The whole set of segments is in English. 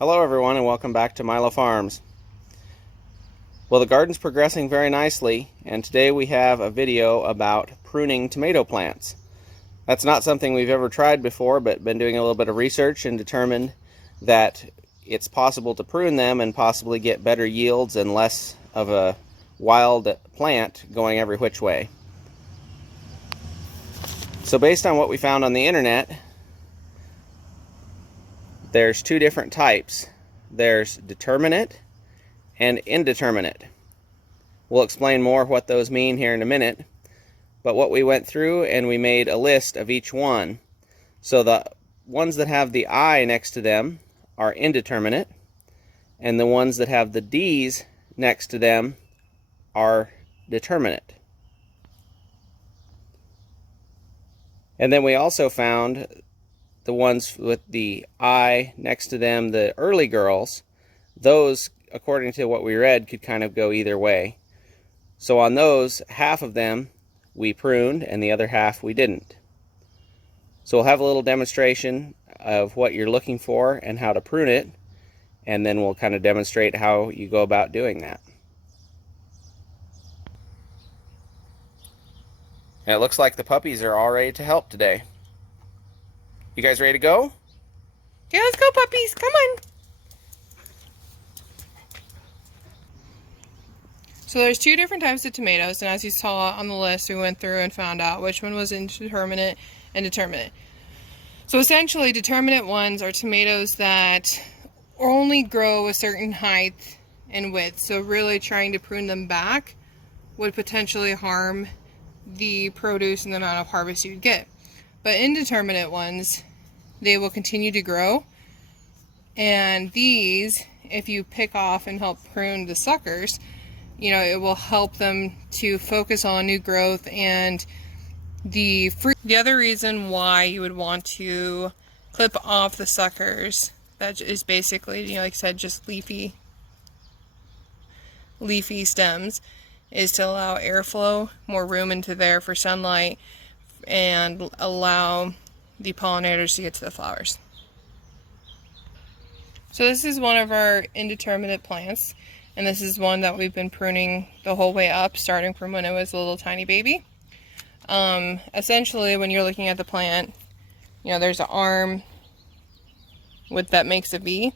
Hello everyone and welcome back to Milo Farms. Well, the garden's progressing very nicely, and today we have a video about pruning tomato plants. That's not something we've ever tried before, but been doing a little bit of research and determined that it's possible to prune them and possibly get better yields and less of a wild plant going every which way. So based on what we found on the internet, there's two different types. There's determinate and indeterminate. We'll explain more what those mean here in a minute, but what we went through and we made a list of each one. So the ones that have the I next to them are indeterminate, and the ones that have the D's next to them are determinate. And then we also found the ones with the I next to them, the early girls, those, according to what we read, could kind of go either way. So on those, half of them we pruned and the other half we didn't. So we'll have a little demonstration of what you're looking for and how to prune it, and then we'll kind of demonstrate how you go about doing that. And it looks like the puppies are all ready to help today. You guys ready to go? Yeah, let's go, puppies. Come on. So there's two different types of tomatoes, and as you saw on the list, we went through and found out which one was indeterminate and determinate. So essentially, determinate ones are tomatoes that only grow a certain height and width. So really trying to prune them back would potentially harm the produce and the amount of harvest you'd get. But indeterminate ones, they will continue to grow. And these, if you pick off and help prune the suckers, it will help them to focus on new growth and the fruit. The other reason why you would want to clip off the suckers, that is basically, like I said, just leafy stems, is to allow airflow, more room into there for sunlight, and allow the pollinators to get to the flowers. So this is one of our indeterminate plants, and this is one that we've been pruning the whole way up, starting from when it was a little tiny baby. Essentially, when you're looking at the plant, there's an arm that makes a V,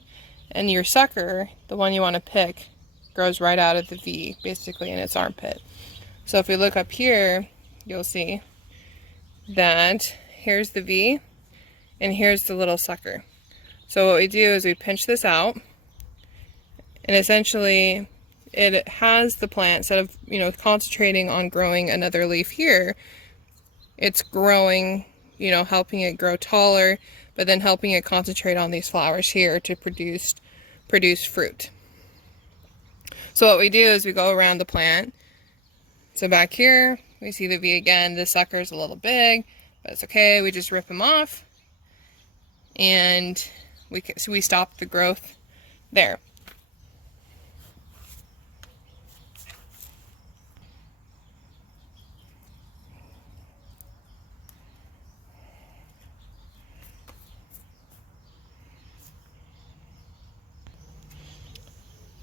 and your sucker, the one you want to pick, grows right out of the V, basically in its armpit. So if we look up here, you'll see that here's the V and here's the little sucker. So what we do is we pinch this out, and essentially it has the plant, instead of concentrating on growing another leaf here, it's growing, helping it grow taller, but then helping it concentrate on these flowers here to produce fruit. So what we do is we go around the plant. So back here we see the V again. The sucker's a little big, but it's okay. We just rip them off, and we stop the growth there.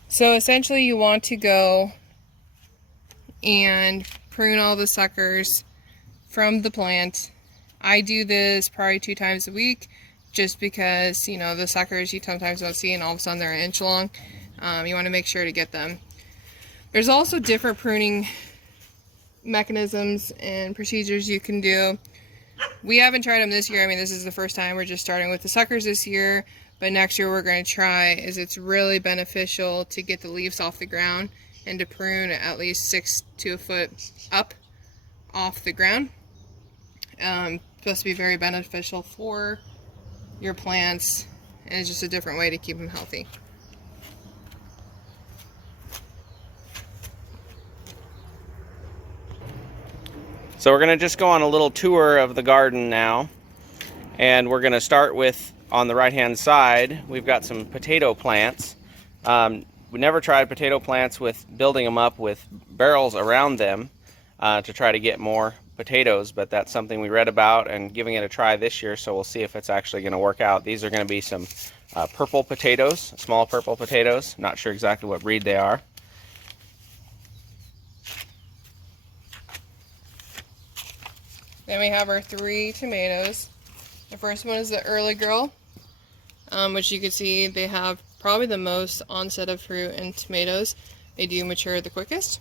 So essentially you want to go and prune all the suckers from the plant. I do this probably 2 times a week, just because, the suckers you sometimes don't see and all of a sudden they're an inch long. You want to make sure to get them. There's also different pruning mechanisms and procedures you can do. We haven't tried them this year. This is the first time. We're just starting with the suckers this year. But next year we're going to try, it's really beneficial to get the leaves off the ground and to prune at least 6 to a foot up off the ground. Supposed to be very beneficial for your plants, and it's just a different way to keep them healthy. So we're going to just go on a little tour of the garden now, and we're going to start with, on the right hand side, we've got some potato plants. We never tried potato plants with building them up with barrels around them to try to get more potatoes, but that's something we read about and giving it a try this year, so we'll see if it's actually going to work out. These are going to be some purple potatoes, small purple potatoes. Not sure exactly what breed they are. Then we have our 3 tomatoes. The first one is the early girl, which you can see they have probably the most onset of fruit in tomatoes. They do mature the quickest.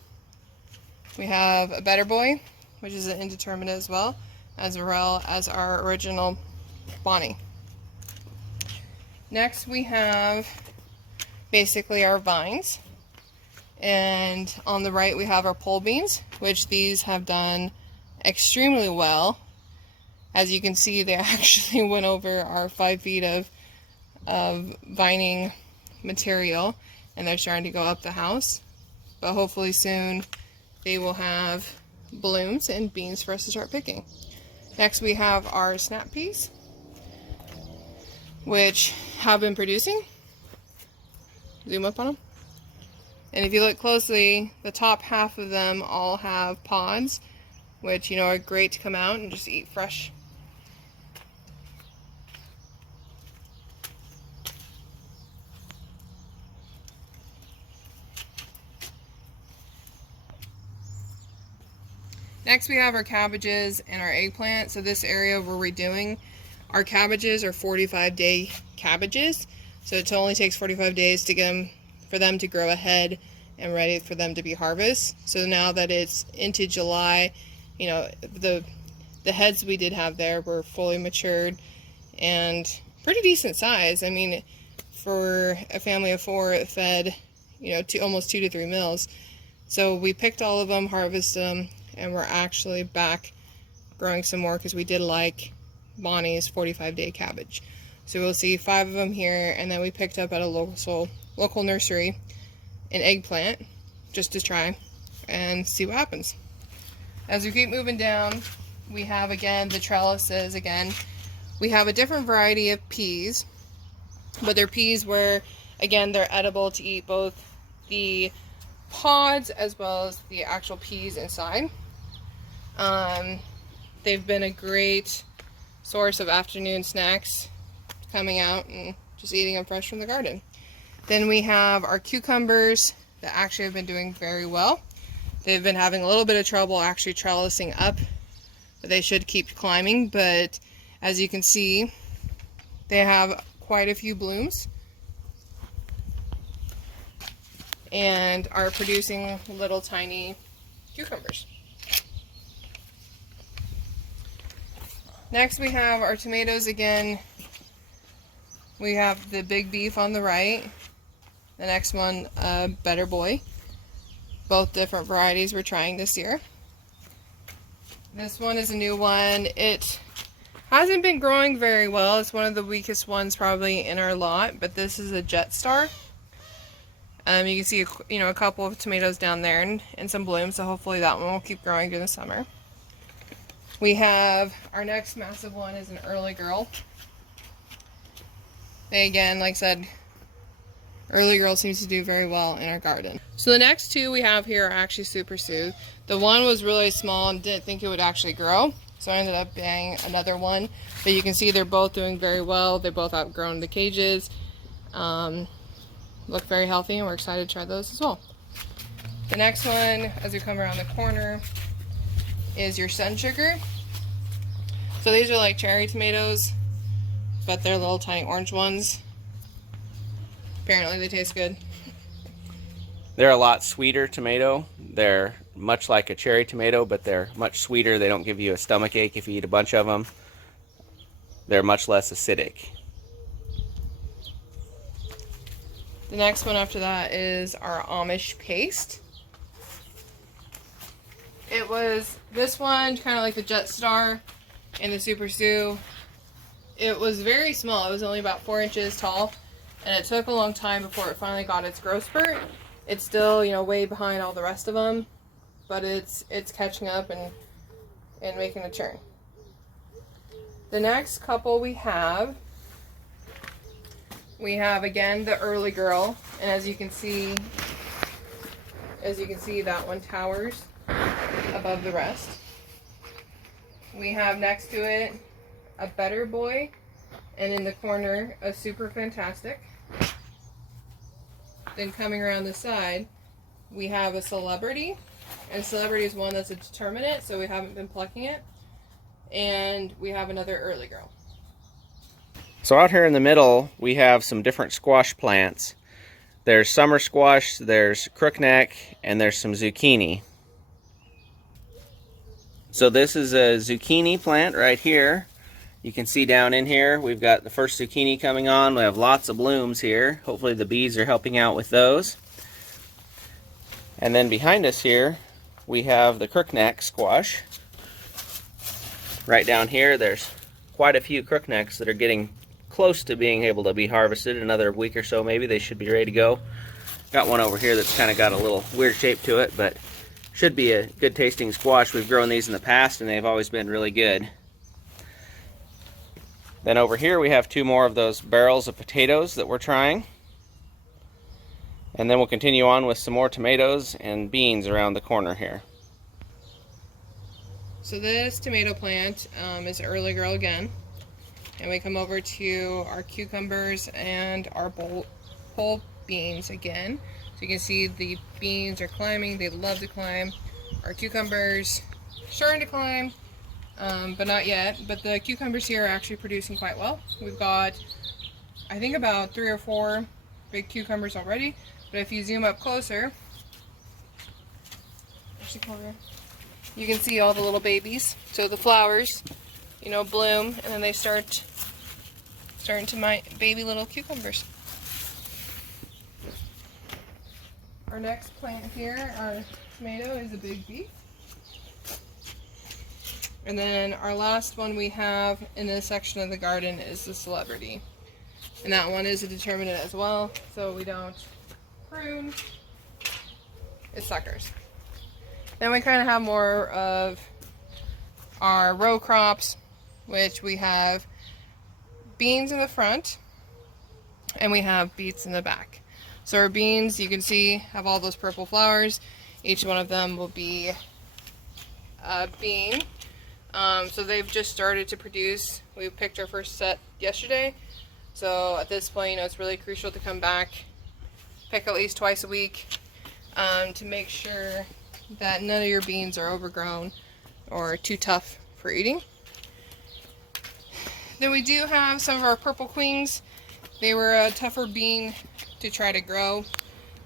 We have a better boy, which is an indeterminate as well as our original Bonnie. Next we have basically our vines, and on the right we have our pole beans, which these have done extremely well. As you can see, they actually went over our 5 feet of vining material, and they're starting to go up the house, but hopefully soon they will have blooms and beans for us to start picking. Next we have our snap peas, which have been producing. Zoom up on them. And if you look closely, the top half of them all have pods, which, you know, are great to come out and just eat fresh. Next we have our cabbages and our eggplant. So this area where we're doing our cabbages are 45-day cabbages. So it only takes 45 days to get them, for them to grow ahead and ready for them to be harvested. So now that it's into July, you know, the heads we did have there were fully matured and pretty decent size. I mean, for a family of 4, it fed, you know, almost 2 to 3 meals. So we picked all of them, harvested them, and we're actually back growing some more because we did like Bonnie's 45-day cabbage. So we'll see 5 of them here, and then we picked up at a local nursery an eggplant just to try and see what happens. As we keep moving down, we have again the trellises again. We have a different variety of peas, but they're peas where, again, they're edible to eat both the pods as well as the actual peas inside. They've been a great source of afternoon snacks, coming out and just eating them fresh from the garden. Then we have our cucumbers that actually have been doing very well. They've been having a little bit of trouble actually trellising up, but they should keep climbing. But as you can see, they have quite a few blooms and are producing little tiny cucumbers. Next we have our tomatoes again. We have the big beef on the right. The next one, Better Boy. Both different varieties we're trying this year. This one is a new one. It hasn't been growing very well. It's one of the weakest ones probably in our lot, but this is a Jet Star. You can see, you know, a couple of tomatoes down there and some blooms, so hopefully that one will keep growing during the summer. We have our next massive one is an Early Girl. They, again, like I said, Early Girl seems to do very well in our garden. So the next 2 we have here are actually Super Sue. The one was really small and didn't think it would actually grow, so I ended up buying another one. But you can see they're both doing very well. They're both outgrown the cages. Look very healthy, and we're excited to try those as well. The next one, as we come around the corner, is your Sun Sugar. So these are like cherry tomatoes, but they're little tiny orange ones. Apparently they taste good. They're a lot sweeter tomato. They're much like a cherry tomato, but they're much sweeter. They don't give you a stomach ache if you eat a bunch of them. They're much less acidic. The next one after that is our Amish paste. It was this one, kind of like the Jet Star and the Super Sue. It was very small. It was only about 4 inches tall, and it took a long time before it finally got its growth spurt. It's still, you know, way behind all the rest of them, but it's catching up and making a turn. The next couple we have again the Early Girl, and as you can see that one towers above the rest. We have next to it a Better Boy, And in the corner, a super fantastic. Then coming around the side, we have a celebrity. And celebrity is one that's a determinate, so we haven't been plucking it. And we have another early girl. So out here in the middle, we have some different squash plants. There's summer squash, there's crookneck, and there's some zucchini. So this is a zucchini plant right here. You can see down in here, we've got the first zucchini coming on. We have lots of blooms here. Hopefully the bees are helping out with those. And then behind us here, we have the crookneck squash. Right down here, there's quite a few crooknecks that are getting close to being able to be harvested. Another week or so maybe, they should be ready to go. Got one over here that's kind of got a little weird shape to it, but should be a good tasting squash. We've grown these in the past and they've always been really good. Then over here we have two more of those barrels of potatoes that we're trying. And then we'll continue on with some more tomatoes and beans around the corner here. So this tomato plant is early girl again. And we come over to our cucumbers and our pole beans again. So you can see the beans are climbing. They love to climb. Our cucumbers starting to climb. But not yet. But the cucumbers here are actually producing quite well. We've got, I think, about 3 or 4 big cucumbers already. But if you zoom up closer, you can see all the little babies. So the flowers, you know, bloom, and then they starting to my baby little cucumbers. Our next plant here, our tomato, is a big beet. And then our last one we have in this section of the garden is the celebrity. And that one is a determinate as well, so we don't prune, it suckers. Then we kind of have more of our row crops, which we have beans in the front and we have beets in the back. So our beans, you can see, have all those purple flowers. Each one of them will be a bean. So they've just started to produce. We picked our first set yesterday. So at this point, you know, it's really crucial to come back, pick at least twice a week, to make sure that none of your beans are overgrown or too tough for eating. Then we do have some of our purple queens. They were a tougher bean to try to grow,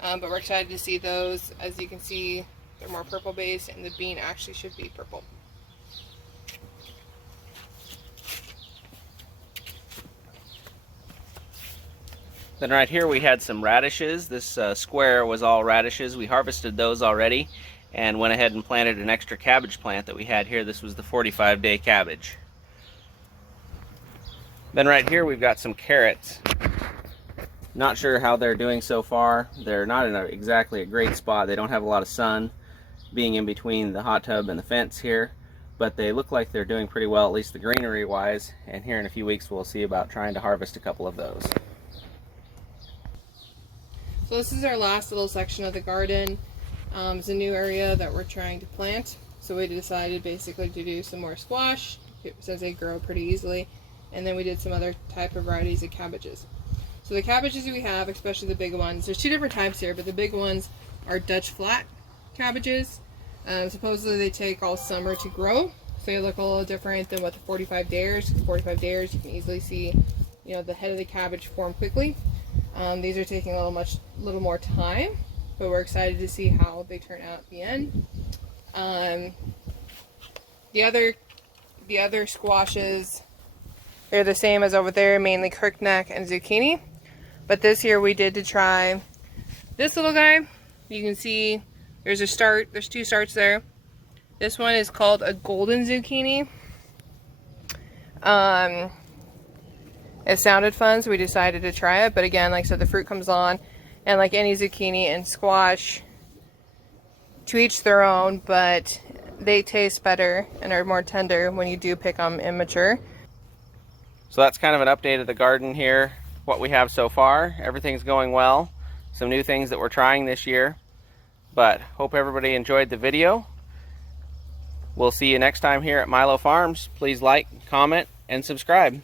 but we're excited to see those. As you can see, they're more purple based and the bean actually should be purple. Then right here we had some radishes. This square was all radishes. We harvested those already and went ahead and planted an extra cabbage plant that we had here. This was the 45-day cabbage. Then right here we've got some carrots. Not sure how they're doing so far. They're not in exactly a great spot. They don't have a lot of sun being in between the hot tub and the fence here, but they look like they're doing pretty well, at least the greenery wise, and here in a few weeks we'll see about trying to harvest a couple of those. So this is our last little section of the garden. It's a new area that we're trying to plant. So we decided basically to do some more squash, since they grow pretty easily. And then we did some other type of varieties of cabbages. So the cabbages we have, especially the big ones, there's 2 different types here, but the big ones are Dutch flat cabbages. Supposedly they take all summer to grow. So they look a little different than what the 45 days. 45 days, you can easily see, you know, the head of the cabbage form quickly. These are taking a little more time, but we're excited to see how they turn out at the end. The other squashes, they're the same as over there, mainly crookneck and zucchini. But this year we did to try this little guy. You can see there's a start. There's 2 starts there. This one is called a golden zucchini. It sounded fun, so we decided to try it. But again, like I said, the fruit comes on, and like any zucchini and squash, to each their own, but they taste better and are more tender when you do pick them immature. So that's kind of an update of the garden here, what we have so far. Everything's going well. Some new things that we're trying this year. But hope everybody enjoyed the video. We'll see you next time here at Milo Farms. Please like, comment, and subscribe.